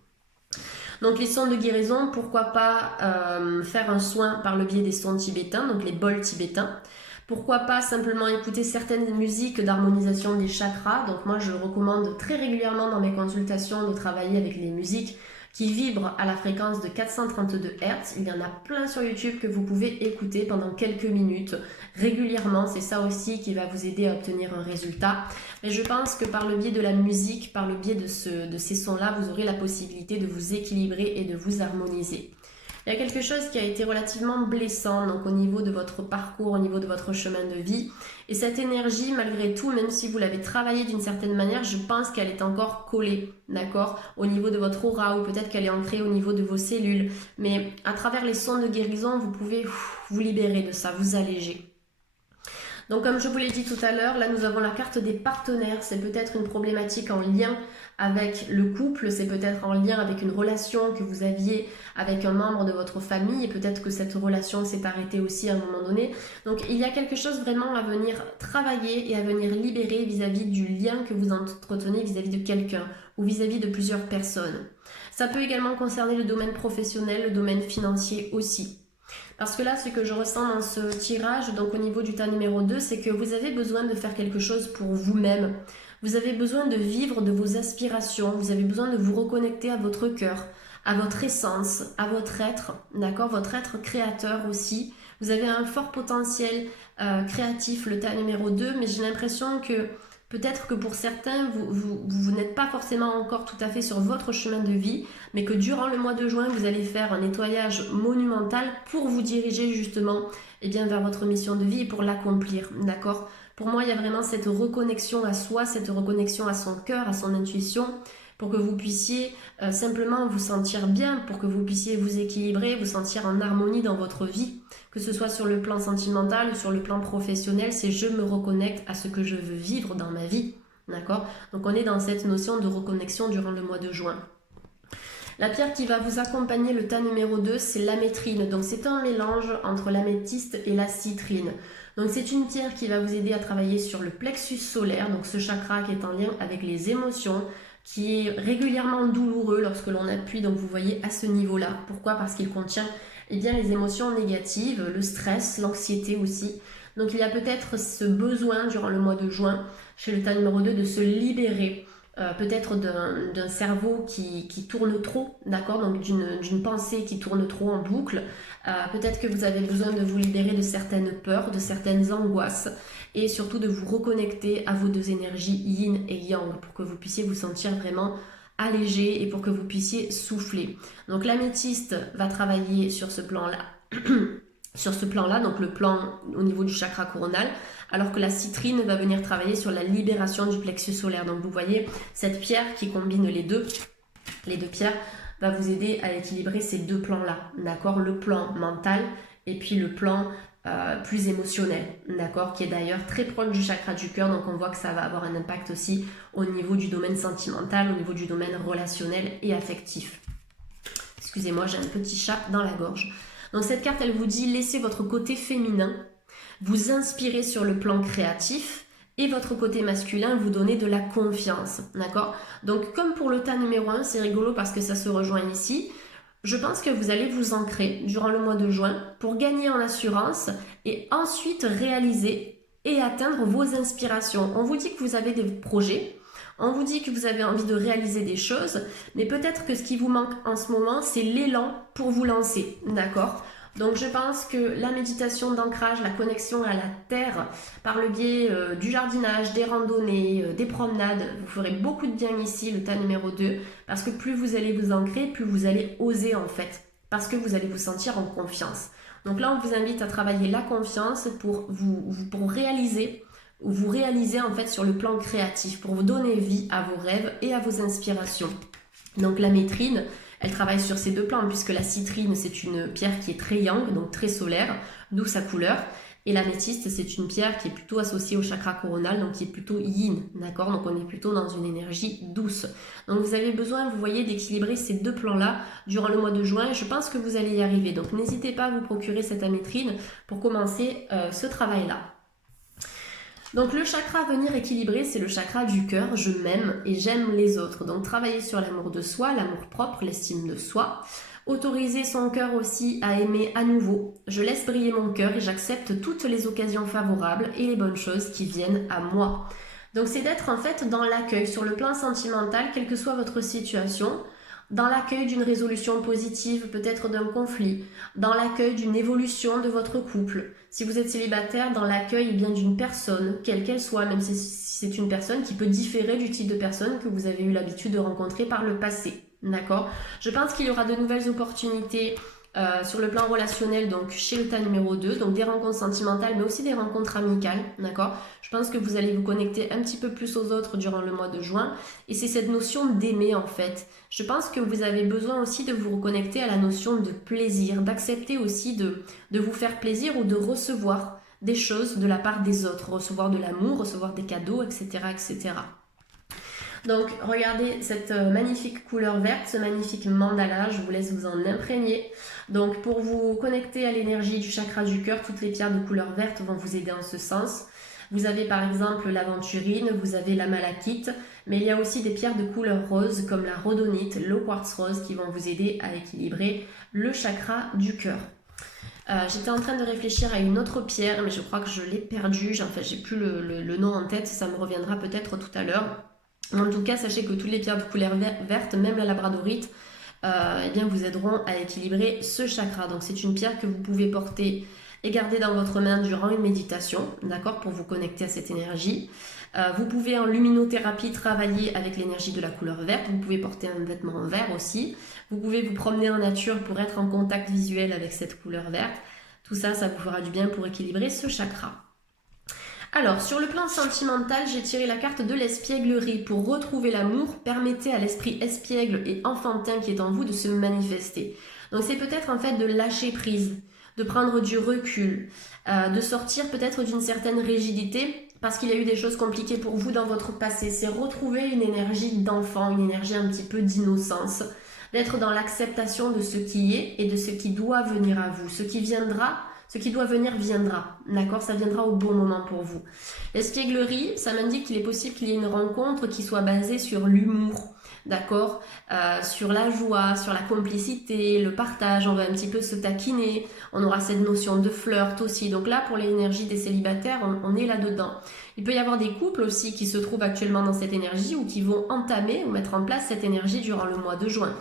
Donc les sons de guérison, pourquoi pas faire un soin par le biais des sons tibétains, donc les bols tibétains. Pourquoi pas simplement écouter certaines musiques d'harmonisation des chakras. Donc moi je recommande très régulièrement dans mes consultations de travailler avec les musiques qui vibrent à la fréquence de 432 Hz. Il y en a plein sur YouTube que vous pouvez écouter pendant quelques minutes régulièrement. C'est ça aussi qui va vous aider à obtenir un résultat. Mais je pense que par le biais de la musique, par le biais de ces sons-là, vous aurez la possibilité de vous équilibrer et de vous harmoniser. Il y a quelque chose qui a été relativement blessant, donc au niveau de votre parcours, au niveau de votre chemin de vie. Et cette énergie, malgré tout, même si vous l'avez travaillée d'une certaine manière, je pense qu'elle est encore collée, d'accord, au niveau de votre aura, ou peut-être qu'elle est ancrée au niveau de vos cellules. Mais à travers les sons de guérison, vous pouvez vous libérer de ça, vous alléger. Donc comme je vous l'ai dit tout à l'heure, là nous avons la carte des partenaires. C'est peut-être une problématique en lien avec le couple, c'est peut-être en lien avec une relation que vous aviez avec un membre de votre famille et peut-être que cette relation s'est arrêtée aussi à un moment donné. Donc il y a quelque chose vraiment à venir travailler et à venir libérer vis-à-vis du lien que vous entretenez vis-à-vis de quelqu'un ou vis-à-vis de plusieurs personnes. Ça peut également concerner le domaine professionnel, le domaine financier aussi. Parce que là, ce que je ressens dans ce tirage, donc au niveau du tas numéro 2, c'est que vous avez besoin de faire quelque chose pour vous-même. Vous avez besoin de vivre de vos aspirations, vous avez besoin de vous reconnecter à votre cœur, à votre essence, à votre être, d'accord, votre être créateur aussi. Vous avez un fort potentiel créatif, le tas numéro 2, mais j'ai l'impression que peut-être que pour certains, vous n'êtes pas forcément encore tout à fait sur votre chemin de vie, mais que durant le mois de juin, vous allez faire un nettoyage monumental pour vous diriger justement vers votre mission de vie et pour l'accomplir, d'accord ? Pour moi, il y a vraiment cette reconnexion à soi, cette reconnexion à son cœur, à son intuition, pour que vous puissiez simplement vous sentir bien, pour que vous puissiez vous équilibrer, vous sentir en harmonie dans votre vie, que ce soit sur le plan sentimental ou sur le plan professionnel, c'est je me reconnecte à ce que je veux vivre dans ma vie, d'accord ? Donc on est dans cette notion de reconnexion durant le mois de juin. La pierre qui va vous accompagner, le tas numéro 2, c'est l'amétrine. Donc c'est un mélange entre l'améthyste et la citrine. Donc c'est une pierre qui va vous aider à travailler sur le plexus solaire, donc ce chakra qui est en lien avec les émotions, qui est régulièrement douloureux lorsque l'on appuie, donc vous voyez à ce niveau-là. Pourquoi ? Parce qu'il contient les émotions négatives, le stress, l'anxiété aussi. Donc il y a peut-être ce besoin durant le mois de juin, chez le tas numéro 2, de se libérer peut-être d'un cerveau qui tourne trop, d'accord, donc d'une pensée qui tourne trop en boucle. Peut-être que vous avez besoin de vous libérer de certaines peurs, de certaines angoisses et surtout de vous reconnecter à vos deux énergies yin et yang pour que vous puissiez vous sentir vraiment allégé et pour que vous puissiez souffler. Donc l'améthyste va travailler sur ce plan-là. Sur ce plan-là, donc le plan au niveau du chakra coronal, alors que la citrine va venir travailler sur la libération du plexus solaire. Donc vous voyez, cette pierre qui combine les deux pierres va vous aider à équilibrer ces deux plans-là, d'accord ? Le plan mental et puis le plan plus émotionnel, d'accord ? Qui est d'ailleurs très proche du chakra du cœur, donc on voit que ça va avoir un impact aussi au niveau du domaine sentimental, au niveau du domaine relationnel et affectif. Excusez-moi, j'ai un petit chat dans la gorge. Donc cette carte, elle vous dit, laissez votre côté féminin vous inspirer sur le plan créatif et votre côté masculin vous donner de la confiance, d'accord ? Donc comme pour le tas numéro 1, c'est rigolo parce que ça se rejoint ici, je pense que vous allez vous ancrer durant le mois de juin pour gagner en assurance et ensuite réaliser et atteindre vos inspirations. On vous dit que vous avez des projets, on vous dit que vous avez envie de réaliser des choses, mais peut-être que ce qui vous manque en ce moment, c'est l'élan pour vous lancer, d'accord ? Donc je pense que la méditation d'ancrage, la connexion à la terre, par le biais du jardinage, des randonnées, des promenades, vous ferez beaucoup de bien ici, le tas numéro 2, parce que plus vous allez vous ancrer, plus vous allez oser en fait, parce que vous allez vous sentir en confiance. Donc là, on vous invite à travailler la confiance pour réaliser en fait sur le plan créatif, pour vous donner vie à vos rêves et à vos inspirations. Donc la métrine, elle travaille sur ces deux plans, puisque la citrine, c'est une pierre qui est très yang, donc très solaire, d'où sa couleur. Et l'améthyste, c'est une pierre qui est plutôt associée au chakra coronal, donc qui est plutôt yin, d'accord ? Donc on est plutôt dans une énergie douce. Donc vous avez besoin, vous voyez, d'équilibrer ces deux plans-là durant le mois de juin. Et je pense que vous allez y arriver. Donc n'hésitez pas à vous procurer cette amétrine pour commencer ce travail-là. Donc le chakra à venir équilibrer, c'est le chakra du cœur, je m'aime et j'aime les autres. Donc travailler sur l'amour de soi, l'amour propre, l'estime de soi. Autoriser son cœur aussi à aimer à nouveau. Je laisse briller mon cœur et j'accepte toutes les occasions favorables et les bonnes choses qui viennent à moi. Donc c'est d'être en fait dans l'accueil sur le plan sentimental, quelle que soit votre situation, dans l'accueil d'une résolution positive, peut-être d'un conflit, dans l'accueil d'une évolution de votre couple. Si vous êtes célibataire, dans l'accueil d'une personne, quelle qu'elle soit, même si c'est une personne qui peut différer du type de personne que vous avez eu l'habitude de rencontrer par le passé. D'accord ? Je pense qu'il y aura de nouvelles opportunités Sur le plan relationnel, donc chez le tas numéro 2, donc des rencontres sentimentales, mais aussi des rencontres amicales, d'accord? Je pense que vous allez vous connecter un petit peu plus aux autres durant le mois de juin, et c'est cette notion d'aimer en fait. Je pense que vous avez besoin aussi de vous reconnecter à la notion de plaisir, d'accepter aussi de vous faire plaisir ou de recevoir des choses de la part des autres, recevoir de l'amour, recevoir des cadeaux, etc., etc. Donc regardez cette magnifique couleur verte, ce magnifique mandala, je vous laisse vous en imprégner. Donc pour vous connecter à l'énergie du chakra du cœur, toutes les pierres de couleur verte vont vous aider en ce sens. Vous avez par exemple l'aventurine, vous avez la malachite, mais il y a aussi des pierres de couleur rose comme la rhodonite, le quartz rose qui vont vous aider à équilibrer le chakra du cœur. J'étais en train de réfléchir à une autre pierre, mais je crois que je l'ai perdue. Enfin, j'ai plus le nom en tête, ça me reviendra peut-être tout à l'heure. En tout cas, sachez que toutes les pierres de couleur verte, même la labradorite, eh bien, vous aideront à équilibrer ce chakra. Donc, c'est une pierre que vous pouvez porter et garder dans votre main durant une méditation, d'accord, pour vous connecter à cette énergie. Vous pouvez en luminothérapie travailler avec l'énergie de la couleur verte. Vous pouvez porter un vêtement vert aussi. Vous pouvez vous promener en nature pour être en contact visuel avec cette couleur verte. Tout ça, ça vous fera du bien pour équilibrer ce chakra. Alors, sur le plan sentimental, j'ai tiré la carte de l'espièglerie. Pour retrouver l'amour, permettez à l'esprit espiègle et enfantin qui est en vous de se manifester. Donc, c'est peut-être en fait de lâcher prise, de prendre du recul, de sortir peut-être d'une certaine rigidité parce qu'il y a eu des choses compliquées pour vous dans votre passé. C'est retrouver une énergie d'enfant, une énergie un petit peu d'innocence, d'être dans l'acceptation de ce qui est et de ce qui doit venir à vous. Ce qui viendra, ce qui doit venir viendra, d'accord? Ça viendra au bon moment pour vous. L'espièglerie, ça m'indique qu'il est possible qu'il y ait une rencontre qui soit basée sur l'humour, d'accord? Sur la joie, sur la complicité, le partage, on va un petit peu se taquiner, on aura cette notion de flirt aussi. Donc là, pour l'énergie des célibataires, on est là-dedans. Il peut y avoir des couples aussi qui se trouvent actuellement dans cette énergie ou qui vont entamer ou mettre en place cette énergie durant le mois de juin.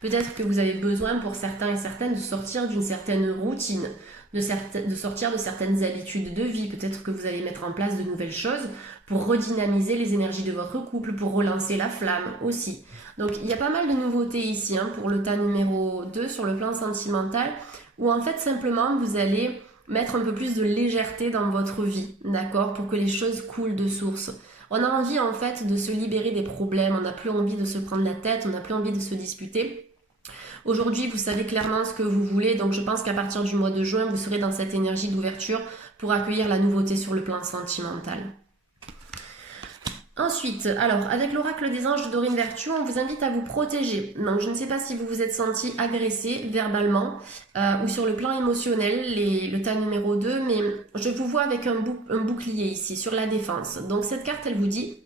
Peut-être que vous avez besoin pour certains et certaines de sortir d'une certaine routine, de sortir de certaines habitudes de vie. Peut-être que vous allez mettre en place de nouvelles choses pour redynamiser les énergies de votre couple, pour relancer la flamme aussi. Donc il y a pas mal de nouveautés ici pour le tas numéro 2 sur le plan sentimental, où en fait simplement vous allez mettre un peu plus de légèreté dans votre vie, d'accord, pour que les choses coulent de source. On a envie en fait de se libérer des problèmes, on n'a plus envie de se prendre la tête, on n'a plus envie de se disputer. Aujourd'hui, vous savez clairement ce que vous voulez, donc je pense qu'à partir du mois de juin, vous serez dans cette énergie d'ouverture pour accueillir la nouveauté sur le plan sentimental. Ensuite, alors, avec l'oracle des anges de Dorine Virtue, on vous invite à vous protéger. Donc, je ne sais pas si vous vous êtes senti agressé verbalement ou sur le plan émotionnel, le tas numéro 2, mais je vous vois avec un bouclier ici, sur la défense. Donc, cette carte, elle vous dit: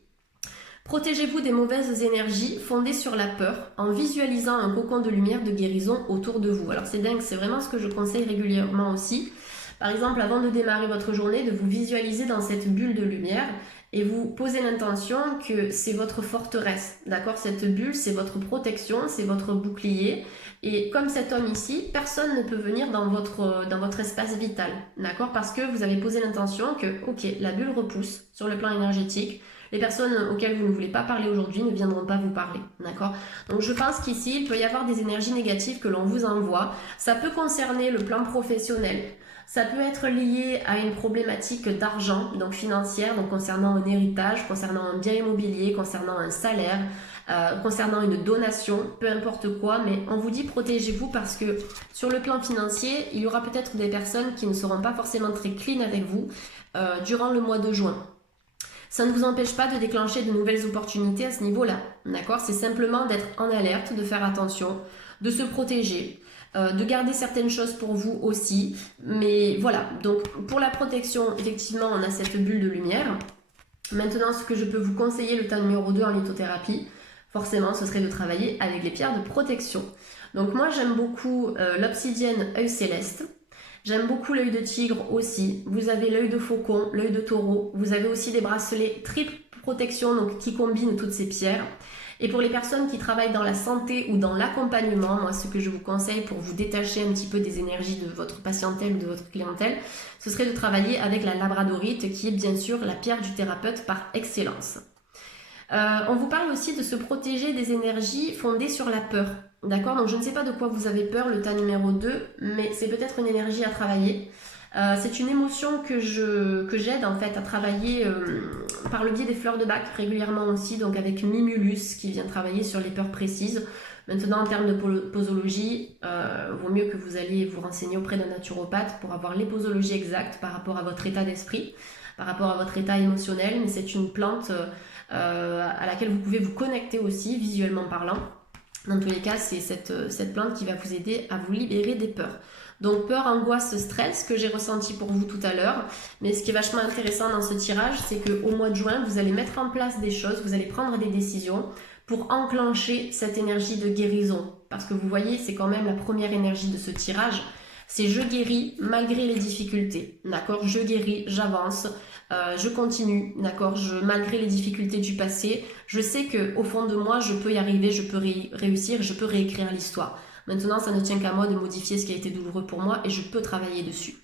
protégez-vous des mauvaises énergies fondées sur la peur en visualisant un cocon de lumière de guérison autour de vous. Alors, c'est dingue, c'est vraiment ce que je conseille régulièrement aussi. Par exemple, avant de démarrer votre journée, de vous visualiser dans cette bulle de lumière et vous posez l'intention que c'est votre forteresse, d'accord? Cette bulle, c'est votre protection, c'est votre bouclier. Et comme cet homme ici, personne ne peut venir dans votre espace vital, d'accord? Parce que vous avez posé l'intention que, ok, la bulle repousse sur le plan énergétique. Les personnes auxquelles vous ne voulez pas parler aujourd'hui ne viendront pas vous parler, d'accord? Donc je pense qu'ici, il peut y avoir des énergies négatives que l'on vous envoie. Ça peut concerner le plan professionnel. Ça peut être lié à une problématique d'argent, donc financière, donc concernant un héritage, concernant un bien immobilier, concernant un salaire, concernant une donation, peu importe quoi, mais on vous dit protégez-vous parce que sur le plan financier, il y aura peut-être des personnes qui ne seront pas forcément très clean avec vous durant le mois de juin. Ça ne vous empêche pas de déclencher de nouvelles opportunités à ce niveau-là, d'accord? C'est simplement d'être en alerte, de faire attention, de se protéger, de garder certaines choses pour vous aussi. Mais voilà, donc pour la protection, effectivement, on a cette bulle de lumière. Maintenant, ce que je peux vous conseiller, le tas numéro 2 en lithothérapie, forcément, ce serait de travailler avec les pierres de protection. Donc moi, j'aime beaucoup l'obsidienne œil céleste. J'aime beaucoup l'œil de tigre aussi. Vous avez l'œil de faucon, l'œil de taureau. Vous avez aussi des bracelets triple protection, donc qui combinent toutes ces pierres. Et pour les personnes qui travaillent dans la santé ou dans l'accompagnement, moi, ce que je vous conseille pour vous détacher un petit peu des énergies de votre patientèle ou de votre clientèle, ce serait de travailler avec la labradorite, qui est bien sûr la pierre du thérapeute par excellence. On vous parle aussi de se protéger des énergies fondées sur la peur. D'accord? Donc je ne sais pas de quoi vous avez peur, le tas numéro 2, mais c'est peut-être une énergie à travailler. C'est une émotion que j'aide en fait à travailler par le biais des fleurs de bac régulièrement aussi, donc avec Mimulus qui vient travailler sur les peurs précises. Maintenant en termes de posologie, vaut mieux que vous alliez vous renseigner auprès d'un naturopathe pour avoir les posologies exactes par rapport à votre état d'esprit, par rapport à votre état émotionnel, mais c'est une plante à laquelle vous pouvez vous connecter aussi visuellement parlant. Dans tous les cas, c'est cette plante qui va vous aider à vous libérer des peurs. Donc peur, angoisse, stress que j'ai ressenti pour vous tout à l'heure. Mais ce qui est vachement intéressant dans ce tirage, c'est qu'au mois de juin, vous allez mettre en place des choses, vous allez prendre des décisions pour enclencher cette énergie de guérison. Parce que vous voyez, c'est quand même la première énergie de ce tirage. C'est je guéris malgré les difficultés. D'accord? Je guéris, j'avance, je continue. D'accord? Malgré les difficultés du passé, je sais qu'au fond de moi, je peux y arriver, je peux réussir, je peux réécrire l'histoire. Maintenant, ça ne tient qu'à moi de modifier ce qui a été douloureux pour moi et je peux travailler dessus.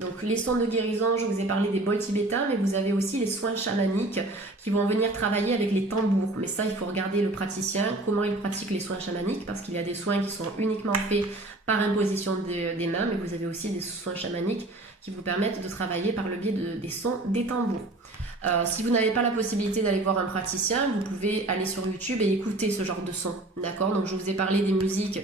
Donc les soins de guérison, je vous ai parlé des bols tibétains, mais vous avez aussi les soins chamaniques qui vont venir travailler avec les tambours. Mais ça, il faut regarder le praticien, comment il pratique les soins chamaniques, parce qu'il y a des soins qui sont uniquement faits par imposition des mains, mais vous avez aussi des soins chamaniques qui vous permettent de travailler par le biais des sons des tambours. Si vous n'avez pas la possibilité d'aller voir un praticien, vous pouvez aller sur YouTube et écouter ce genre de son. D'accord? Donc je vous ai parlé des musiques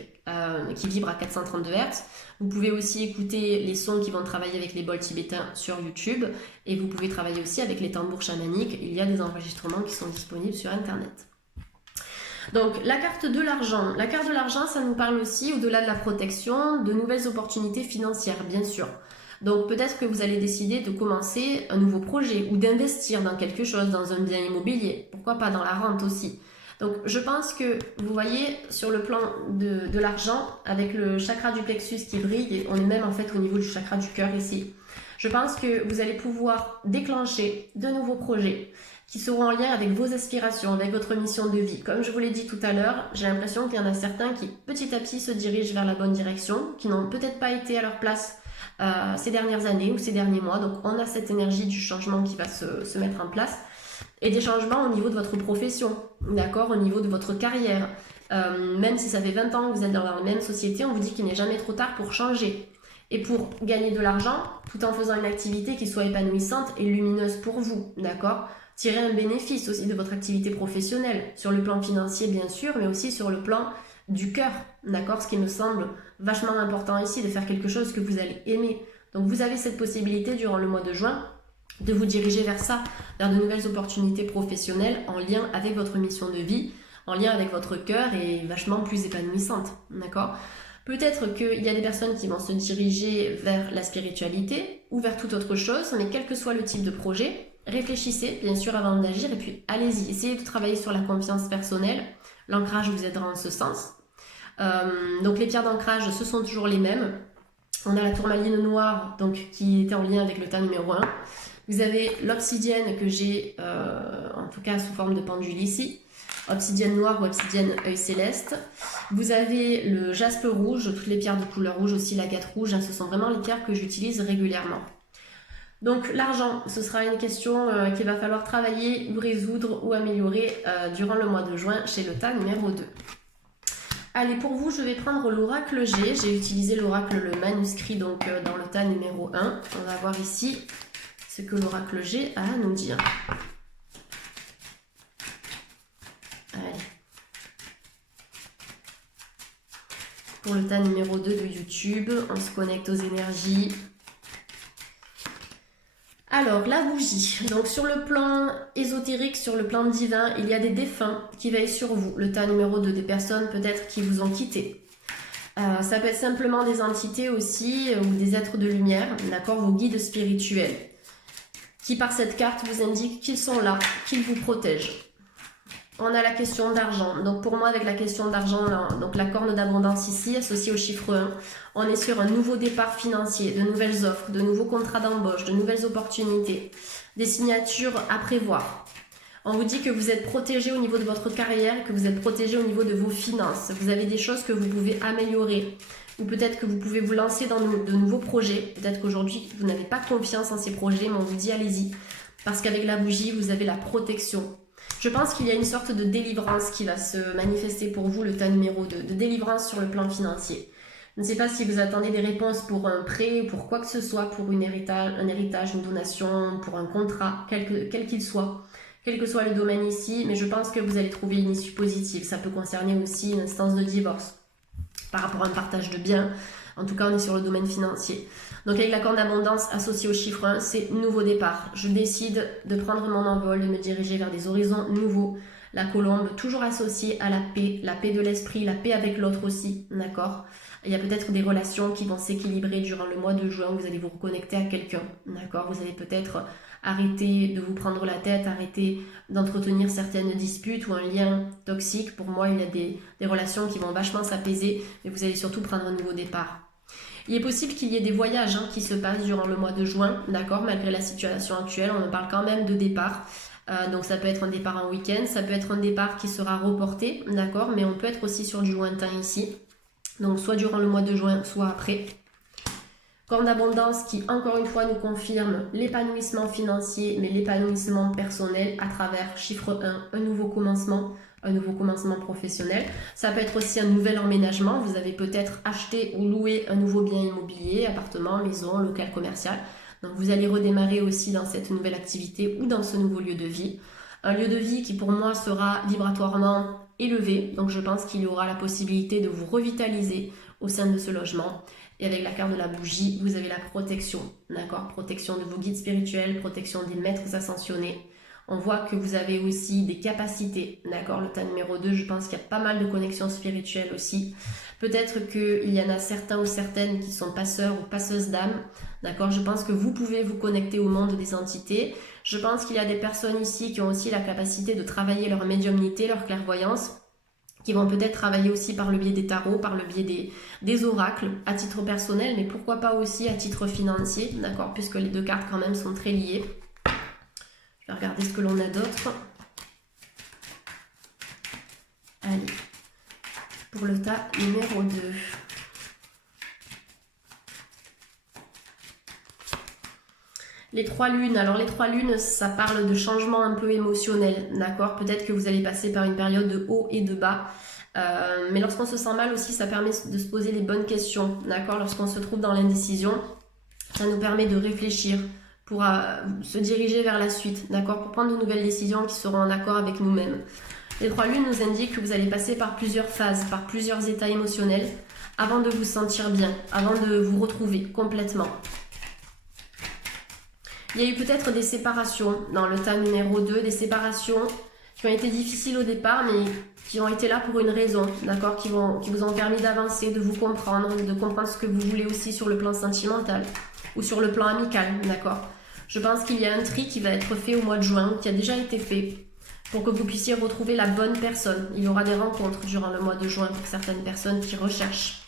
qui vibrent à 432 Hz. Vous pouvez aussi écouter les sons qui vont travailler avec les bols tibétains sur YouTube. Et vous pouvez travailler aussi avec les tambours chamaniques. Il y a des enregistrements qui sont disponibles sur Internet. Donc la carte de l'argent. La carte de l'argent, ça nous parle aussi, au-delà de la protection, de nouvelles opportunités financières, bien sûr. Donc peut-être que vous allez décider de commencer un nouveau projet ou d'investir dans quelque chose, dans un bien immobilier. Pourquoi pas dans la rente aussi. Donc je pense que vous voyez sur le plan de l'argent, avec le chakra du plexus qui brille, on est même en fait au niveau du chakra du cœur ici. Je pense que vous allez pouvoir déclencher de nouveaux projets qui seront en lien avec vos aspirations, avec votre mission de vie. Comme je vous l'ai dit tout à l'heure, j'ai l'impression qu'il y en a certains qui petit à petit se dirigent vers la bonne direction, qui n'ont peut-être pas été à leur place ces dernières années ou ces derniers mois. Donc on a cette énergie du changement qui va se mettre en place et des changements au niveau de votre profession, d'accord, au niveau de votre carrière. Même si ça fait 20 ans que vous êtes dans la même société, on vous dit qu'il n'est jamais trop tard pour changer et pour gagner de l'argent tout en faisant une activité qui soit épanouissante et lumineuse pour vous, d'accord. Tirer un bénéfice aussi de votre activité professionnelle, sur le plan financier bien sûr, mais aussi sur le plan du cœur, d'accord, ce qui me semble vachement important ici, de faire quelque chose que vous allez aimer. Donc vous avez cette possibilité durant le mois de juin de vous diriger vers ça, vers de nouvelles opportunités professionnelles en lien avec votre mission de vie, en lien avec votre cœur et vachement plus épanouissante, d'accord. Peut-être qu'il y a des personnes qui vont se diriger vers la spiritualité ou vers toute autre chose, mais quel que soit le type de projet, réfléchissez bien sûr avant d'agir et puis allez-y, essayez de travailler sur la confiance personnelle. L'ancrage vous aidera en ce sens. Donc les pierres d'ancrage, ce sont toujours les mêmes. On a la tourmaline noire donc, qui était en lien avec le tas numéro 1. Vous avez l'obsidienne que j'ai en tout cas sous forme de pendule ici. Obsidienne noire ou obsidienne œil céleste. Vous avez le jaspe rouge, toutes les pierres de couleur rouge aussi, l'agate rouge. Ce sont vraiment les pierres que j'utilise régulièrement. Donc l'argent, ce sera une question qu'il va falloir travailler ou résoudre ou améliorer durant le mois de juin chez le tas numéro 2. Allez, pour vous, je vais prendre l'oracle G. J'ai utilisé l'oracle, le manuscrit, donc dans le tas numéro 1. On va voir ici ce que l'oracle G a à nous dire. Allez. Pour le tas numéro 2 de YouTube, on se connecte aux énergies. Alors, la bougie. Donc, sur le plan ésotérique, sur le plan divin, il y a des défunts qui veillent sur vous. Le tas numéro 2, des personnes peut-être qui vous ont quitté. Ça peut être simplement des entités aussi, ou des êtres de lumière, d'accord, vos guides spirituels, qui par cette carte vous indiquent qu'ils sont là, qu'ils vous protègent. On a la question d'argent. Donc pour moi, avec la question d'argent, donc la corne d'abondance ici, associée au chiffre 1, on est sur un nouveau départ financier, de nouvelles offres, de nouveaux contrats d'embauche, de nouvelles opportunités, des signatures à prévoir. On vous dit que vous êtes protégé au niveau de votre carrière, que vous êtes protégé au niveau de vos finances. Vous avez des choses que vous pouvez améliorer. Ou peut-être que vous pouvez vous lancer dans de nouveaux projets. Peut-être qu'aujourd'hui, vous n'avez pas confiance en ces projets, mais on vous dit allez-y. Parce qu'avec la bougie, vous avez la protection. Je pense qu'il y a une sorte de délivrance qui va se manifester pour vous, le tas numéro 2, de délivrance sur le plan financier. Je ne sais pas si vous attendez des réponses pour un prêt, pour quoi que ce soit, pour un héritage, une donation, pour un contrat, quel qu'il soit, quel que soit le domaine ici, mais je pense que vous allez trouver une issue positive. Ça peut concerner aussi une instance de divorce par rapport à un partage de biens. En tout cas, on est sur le domaine financier. Donc avec la corne d'abondance associée au chiffre 1, c'est nouveau départ. Je décide de prendre mon envol, de me diriger vers des horizons nouveaux. La colombe, toujours associée à la paix de l'esprit, la paix avec l'autre aussi, d'accord? Il y a peut-être des relations qui vont s'équilibrer durant le mois de juin, vous allez vous reconnecter à quelqu'un, d'accord? Vous allez peut-être arrêter de vous prendre la tête, arrêter d'entretenir certaines disputes ou un lien toxique. Pour moi, il y a des relations qui vont vachement s'apaiser, mais vous allez surtout prendre un nouveau départ. Il est possible qu'il y ait des voyages qui se passent durant le mois de juin, d'accord, malgré la situation actuelle, on en parle quand même de départ. Donc ça peut être un départ en week-end, ça peut être un départ qui sera reporté, d'accord, mais on peut être aussi sur du lointain ici. Donc soit durant le mois de juin, soit après. Corne d'abondance qui, encore une fois, nous confirme l'épanouissement financier, mais l'épanouissement personnel à travers chiffre 1, un nouveau commencement professionnel. Ça peut être aussi un nouvel emménagement. Vous avez peut-être acheté ou loué un nouveau bien immobilier, appartement, maison, local commercial. Donc vous allez redémarrer aussi dans cette nouvelle activité ou dans ce nouveau lieu de vie. Un lieu de vie qui pour moi sera vibratoirement élevé. Donc je pense qu'il y aura la possibilité de vous revitaliser au sein de ce logement. Et avec la carte de la bougie, vous avez la protection, d'accord? Protection de vos guides spirituels, protection des maîtres ascensionnés. On voit que vous avez aussi des capacités, d'accord? Le tas numéro 2, je pense qu'il y a pas mal de connexions spirituelles aussi. Peut-être qu'il y en a certains ou certaines qui sont passeurs ou passeuses d'âme, d'accord? Je pense que vous pouvez vous connecter au monde des entités. Je pense qu'il y a des personnes ici qui ont aussi la capacité de travailler leur médiumnité, leur clairvoyance, qui vont peut-être travailler aussi par le biais des tarots, par le biais des oracles, à titre personnel, mais pourquoi pas aussi à titre financier, d'accord, puisque les deux cartes quand même sont très liées. Je vais regarder ce que l'on a d'autre. Allez, pour le tas numéro 2. Les 3 lunes, alors les 3 lunes, ça parle de changement un peu émotionnel, d'accord? Peut-être que vous allez passer par une période de haut et de bas, mais lorsqu'on se sent mal aussi, ça permet de se poser les bonnes questions, d'accord? Lorsqu'on se trouve dans l'indécision, ça nous permet de réfléchir pour se diriger vers la suite, d'accord? Pour prendre de nouvelles décisions qui seront en accord avec nous-mêmes. Les 3 lunes nous indiquent que vous allez passer par plusieurs phases, par plusieurs états émotionnels, avant de vous sentir bien, avant de vous retrouver complètement. Il y a eu peut-être des séparations dans le tas numéro 2, des séparations qui ont été difficiles au départ, mais qui ont été là pour une raison, d'accord, qui vous ont permis d'avancer, de vous comprendre, de comprendre ce que vous voulez aussi sur le plan sentimental ou sur le plan amical, d'accord. Je pense qu'il y a un tri qui va être fait au mois de juin, qui a déjà été fait, pour que vous puissiez retrouver la bonne personne. Il y aura des rencontres durant le mois de juin pour certaines personnes qui recherchent.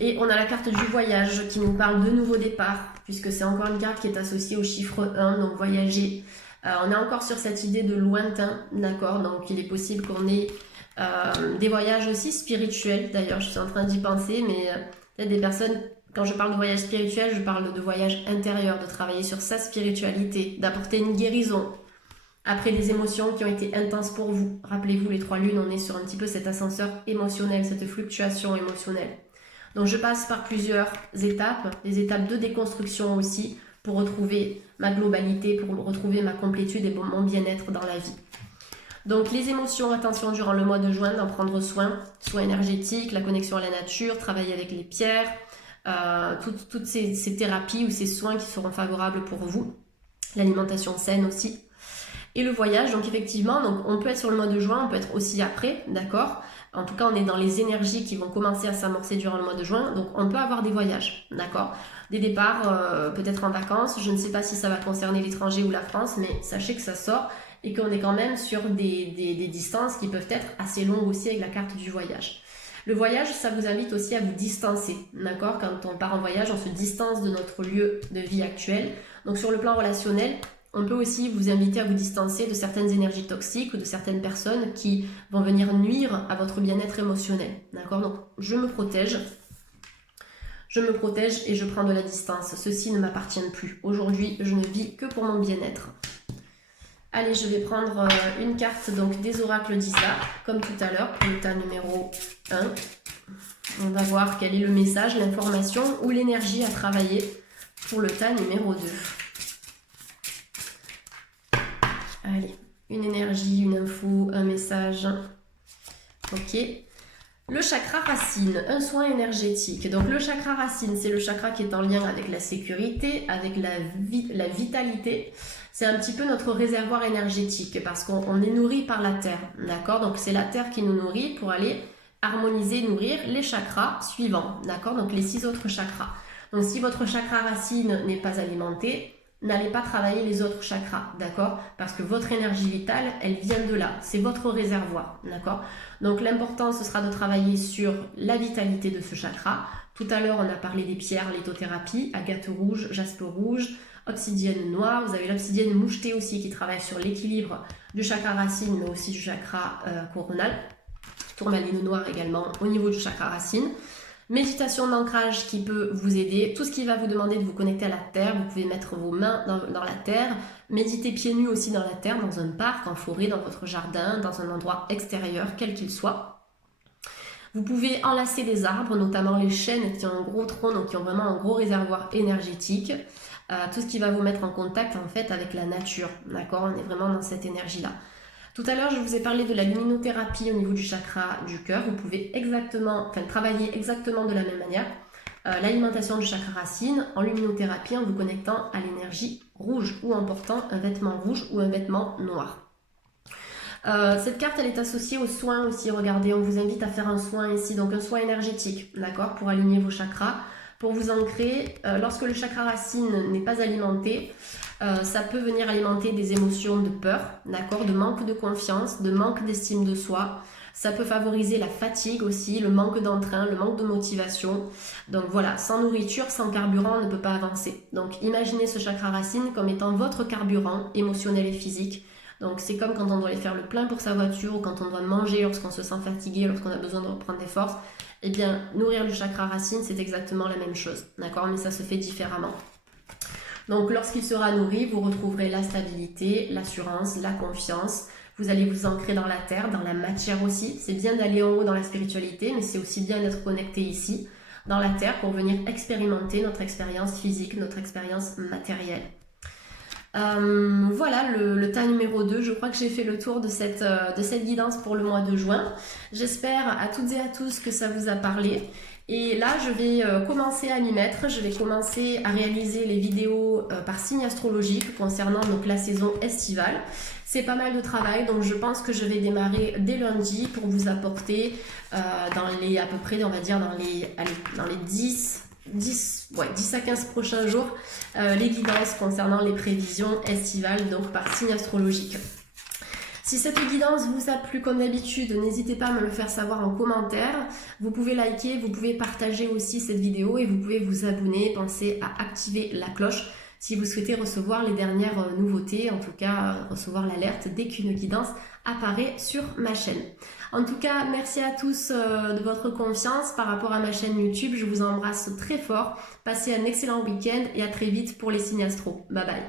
Et on a la carte du voyage qui nous parle de nouveau départ, puisque c'est encore une carte qui est associée au chiffre 1, donc voyager. On est encore sur cette idée de lointain, d'accord? Donc il est possible qu'on ait des voyages aussi spirituels. D'ailleurs, je suis en train d'y penser, mais il y a des personnes, quand je parle de voyage spirituel, je parle de voyage intérieur, de travailler sur sa spiritualité, d'apporter une guérison après des émotions qui ont été intenses pour vous. Rappelez-vous, les 3 lunes, on est sur un petit peu cet ascenseur émotionnel, cette fluctuation émotionnelle. Donc je passe par plusieurs étapes, des étapes de déconstruction aussi, pour retrouver ma globalité, pour retrouver ma complétude et mon bien-être dans la vie. Donc les émotions, attention durant le mois de juin, d'en prendre soin, soins énergétiques, la connexion à la nature, travailler avec les pierres, toutes ces thérapies ou ces soins qui seront favorables pour vous, l'alimentation saine aussi. Et le voyage, donc effectivement, donc on peut être sur le mois de juin, on peut être aussi après, d'accord? En tout cas, on est dans les énergies qui vont commencer à s'amorcer durant le mois de juin, donc on peut avoir des voyages, d'accord? Des départs, peut-être en vacances, je ne sais pas si ça va concerner l'étranger ou la France, mais sachez que ça sort et qu'on est quand même sur des distances qui peuvent être assez longues aussi avec la carte du voyage. Le voyage, ça vous invite aussi à vous distancer, d'accord? Quand on part en voyage, on se distance de notre lieu de vie actuel. Donc sur le plan relationnel, on peut aussi vous inviter à vous distancer de certaines énergies toxiques ou de certaines personnes qui vont venir nuire à votre bien-être émotionnel. D'accord? Donc, je me protège et je prends de la distance. Ceci ne m'appartient plus. Aujourd'hui, je ne vis que pour mon bien-être. Allez, je vais prendre une carte donc des oracles d'Isa, comme tout à l'heure, pour le tas numéro 1. On va voir quel est le message, l'information ou l'énergie à travailler pour le tas numéro 2. Allez, une énergie, une info, un message. Ok. Le chakra racine, un soin énergétique. Donc le chakra racine, c'est le chakra qui est en lien avec la sécurité, avec la vitalité. C'est un petit peu notre réservoir énergétique parce qu'on est nourri par la terre, d'accord? Donc c'est la terre qui nous nourrit pour aller harmoniser, nourrir les chakras suivants, d'accord? Donc les 6 autres chakras. Donc si votre chakra racine n'est pas alimenté, n'allez pas travailler les autres chakras, d'accord? Parce que votre énergie vitale, elle vient de là. C'est votre réservoir, d'accord? Donc l'important, ce sera de travailler sur la vitalité de ce chakra. Tout à l'heure, on a parlé des pierres, lithothérapie, agate rouge, jaspe rouge, obsidienne noire. Vous avez l'obsidienne mouchetée aussi qui travaille sur l'équilibre du chakra racine, mais aussi du chakra coronal. Tourmaline noire également au niveau du chakra racine. Méditation d'ancrage qui peut vous aider. Tout ce qui va vous demander de vous connecter à la terre. Vous pouvez mettre vos mains dans la terre. Méditer pieds nus aussi dans la terre, dans un parc, en forêt, dans votre jardin, dans un endroit extérieur, quel qu'il soit. Vous pouvez enlacer des arbres, notamment les chênes qui ont un gros tronc, donc qui ont vraiment un gros réservoir énergétique. Tout ce qui va vous mettre en contact en fait avec la nature. D'accord? On est vraiment dans cette énergie-là. Tout à l'heure, je vous ai parlé de la luminothérapie au niveau du chakra du cœur. Vous pouvez travailler exactement de la même manière. L'alimentation du chakra racine en luminothérapie en vous connectant à l'énergie rouge ou en portant un vêtement rouge ou un vêtement noir. Cette carte, elle est associée aux soins aussi. Regardez, on vous invite à faire un soin ici, donc un soin énergétique, d'accord, pour aligner vos chakras, pour vous ancrer. Lorsque le chakra racine n'est pas alimenté, ça peut venir alimenter des émotions de peur, d'accord, de manque de confiance, de manque d'estime de soi. Ça peut favoriser la fatigue aussi, le manque d'entrain, le manque de motivation. Donc voilà, sans nourriture, sans carburant, on ne peut pas avancer. Donc imaginez ce chakra racine comme étant votre carburant émotionnel et physique. Donc c'est comme quand on doit aller faire le plein pour sa voiture ou quand on doit manger lorsqu'on se sent fatigué, lorsqu'on a besoin de reprendre des forces. Eh bien, nourrir le chakra racine, c'est exactement la même chose, d'accord, mais ça se fait différemment. Donc lorsqu'il sera nourri, vous retrouverez la stabilité, l'assurance, la confiance. Vous allez vous ancrer dans la terre, dans la matière aussi. C'est bien d'aller en haut dans la spiritualité, mais c'est aussi bien d'être connecté ici, dans la terre, pour venir expérimenter notre expérience physique, notre expérience matérielle. Voilà le tas numéro 2, je crois que j'ai fait le tour de cette guidance pour le mois de juin. J'espère à toutes et à tous que ça vous a parlé. Et là, je vais commencer à m'y mettre, je vais commencer à réaliser les vidéos par signe astrologique concernant donc, la saison estivale. C'est pas mal de travail, donc je pense que je vais démarrer dès lundi pour vous apporter dans les à peu près, on va dire, dans les 10 à 15 prochains jours, les guidances concernant les prévisions estivales, donc par signe astrologique. Si cette guidance vous a plu comme d'habitude, n'hésitez pas à me le faire savoir en commentaire. Vous pouvez liker, vous pouvez partager aussi cette vidéo et vous pouvez vous abonner. Pensez à activer la cloche si vous souhaitez recevoir les dernières nouveautés, en tout cas recevoir l'alerte dès qu'une guidance apparaît sur ma chaîne. En tout cas, merci à tous de votre confiance par rapport à ma chaîne YouTube. Je vous embrasse très fort. Passez un excellent week-end et à très vite pour les signes astro. Bye bye.